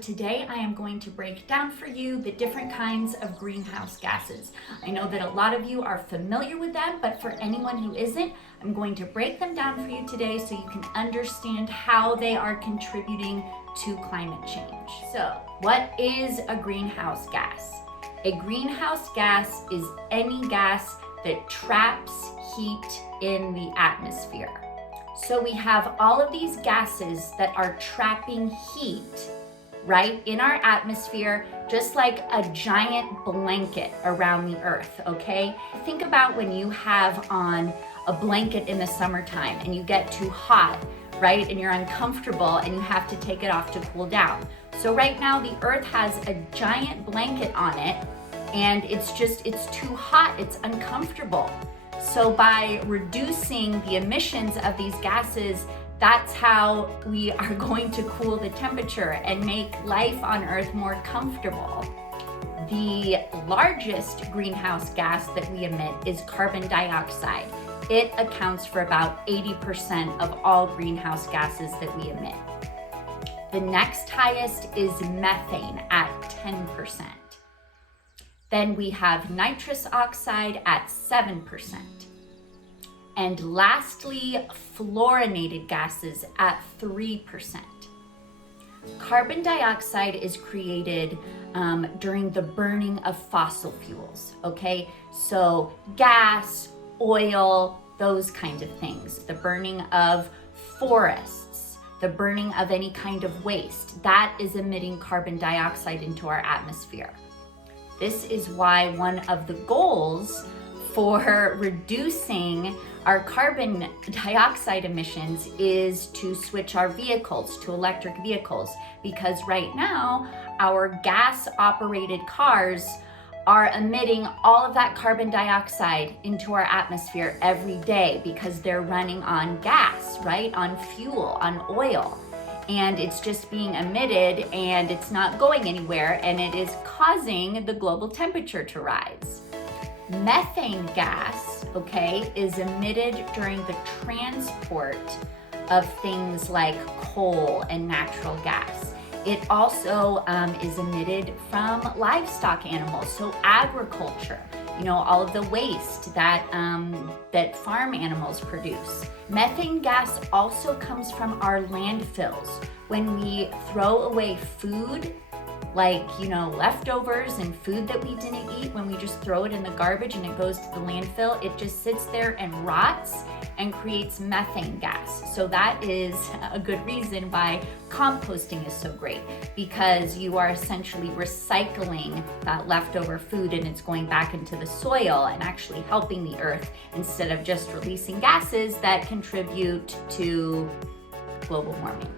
Today I am going to break down for you the different kinds of greenhouse gases. I know that a lot of you are familiar with them, but for anyone who isn't, I'm going to break them down for you today so you can understand how they are contributing to climate change. So, what is a greenhouse gas? A greenhouse gas is any gas that traps heat in the atmosphere. So we have all of these gases that are trapping heat right in our atmosphere, just like a giant blanket around the earth, okay? Think about when you have on a blanket in the summertime and you get too hot, right? And you're uncomfortable and you have to take it off to cool down. So right now the earth has a giant blanket on it and it's too hot, it's uncomfortable. So by reducing the emissions of these gases, that's how we are going to cool the temperature and make life on Earth more comfortable. The largest greenhouse gas that we emit is carbon dioxide. It accounts for about 80% of all greenhouse gases that we emit. The next highest is methane at 10%. Then we have nitrous oxide at 7%. And lastly, fluorinated gases at 3%. Carbon dioxide is created during the burning of fossil fuels, okay? So gas, oil, those kinds of things. The burning of forests, the burning of any kind of waste, that is emitting carbon dioxide into our atmosphere. This is why one of the goals for reducing our carbon dioxide emissions is to switch our vehicles to electric vehicles, because right now our gas-operated cars are emitting all of that carbon dioxide into our atmosphere every day because they're running on gas, right? On fuel, on oil. And it's just being emitted and it's not going anywhere, and it is causing the global temperature to rise. Methane gas, okay, is emitted during the transport of things like coal and natural gas. It also is emitted from livestock animals, so agriculture, all of the waste that farm animals produce. Methane gas also comes from our landfills. When we throw away food, like, leftovers and food that we didn't eat, when we just throw it in the garbage and it goes to the landfill, it just sits there and rots and creates methane gas. So that is a good reason why composting is so great, because you are essentially recycling that leftover food and it's going back into the soil and actually helping the earth instead of just releasing gases that contribute to global warming.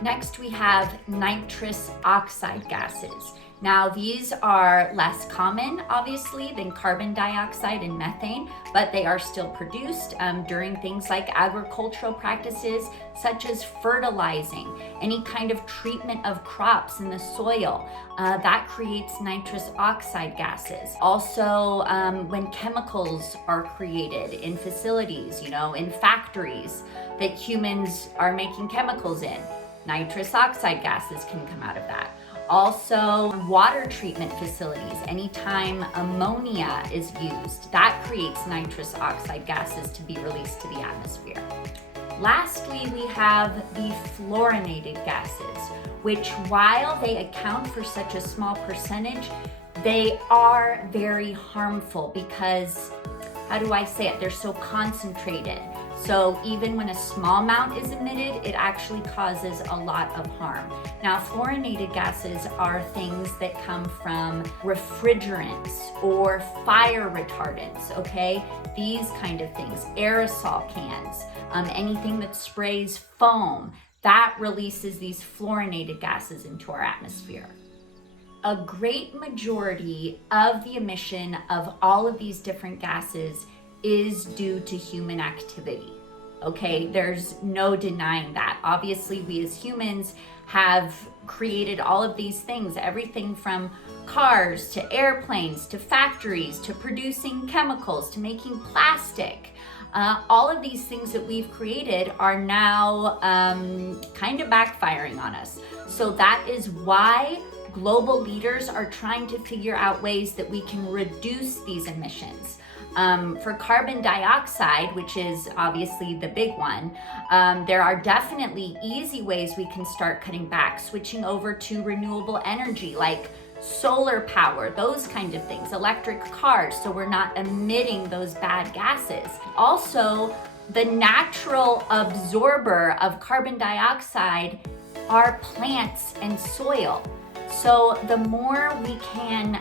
Next, we have nitrous oxide gases. Now, these are less common, obviously, than carbon dioxide and methane, but they are still produced during things like agricultural practices, such as fertilizing, any kind of treatment of crops in the soil. That creates nitrous oxide gases. Also, when chemicals are created in facilities, in factories that humans are making chemicals in, nitrous oxide gases can come out of that. Also, water treatment facilities, anytime ammonia is used, that creates nitrous oxide gases to be released to the atmosphere. Lastly, we have the fluorinated gases, which, while they account for such a small percentage, they are very harmful because, how do I say it? They're so concentrated. So even when a small amount is emitted, it actually causes a lot of harm. Now, fluorinated gases are things that come from refrigerants or fire retardants, okay? These kind of things, aerosol cans, anything that sprays foam, that releases these fluorinated gases into our atmosphere. A great majority of the emission of all of these different gases is due to human activity. Okay, there's no denying that. Obviously, we as humans have created all of these things, everything from cars to airplanes to factories to producing chemicals to making plastic. all of these things that we've created are now kind of backfiring on us. So that is why global leaders are trying to figure out ways that we can reduce these emissions. For carbon dioxide, which is obviously the big one, there are definitely easy ways we can start cutting back, switching over to renewable energy like solar power, those kind of things, electric cars, so we're not emitting those bad gases. Also, the natural absorber of carbon dioxide are plants and soil. So the more we can,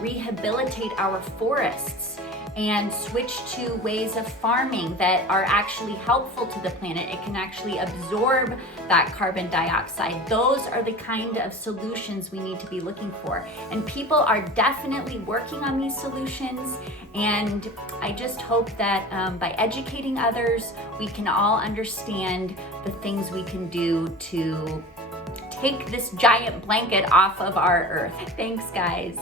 rehabilitate our forests and switch to ways of farming that are actually helpful to the planet, it can actually absorb that carbon dioxide. Those are the kind of solutions we need to be looking for. And people are definitely working on these solutions. And I just hope that by educating others, we can all understand the things we can do to take this giant blanket off of our earth. Thanks, guys.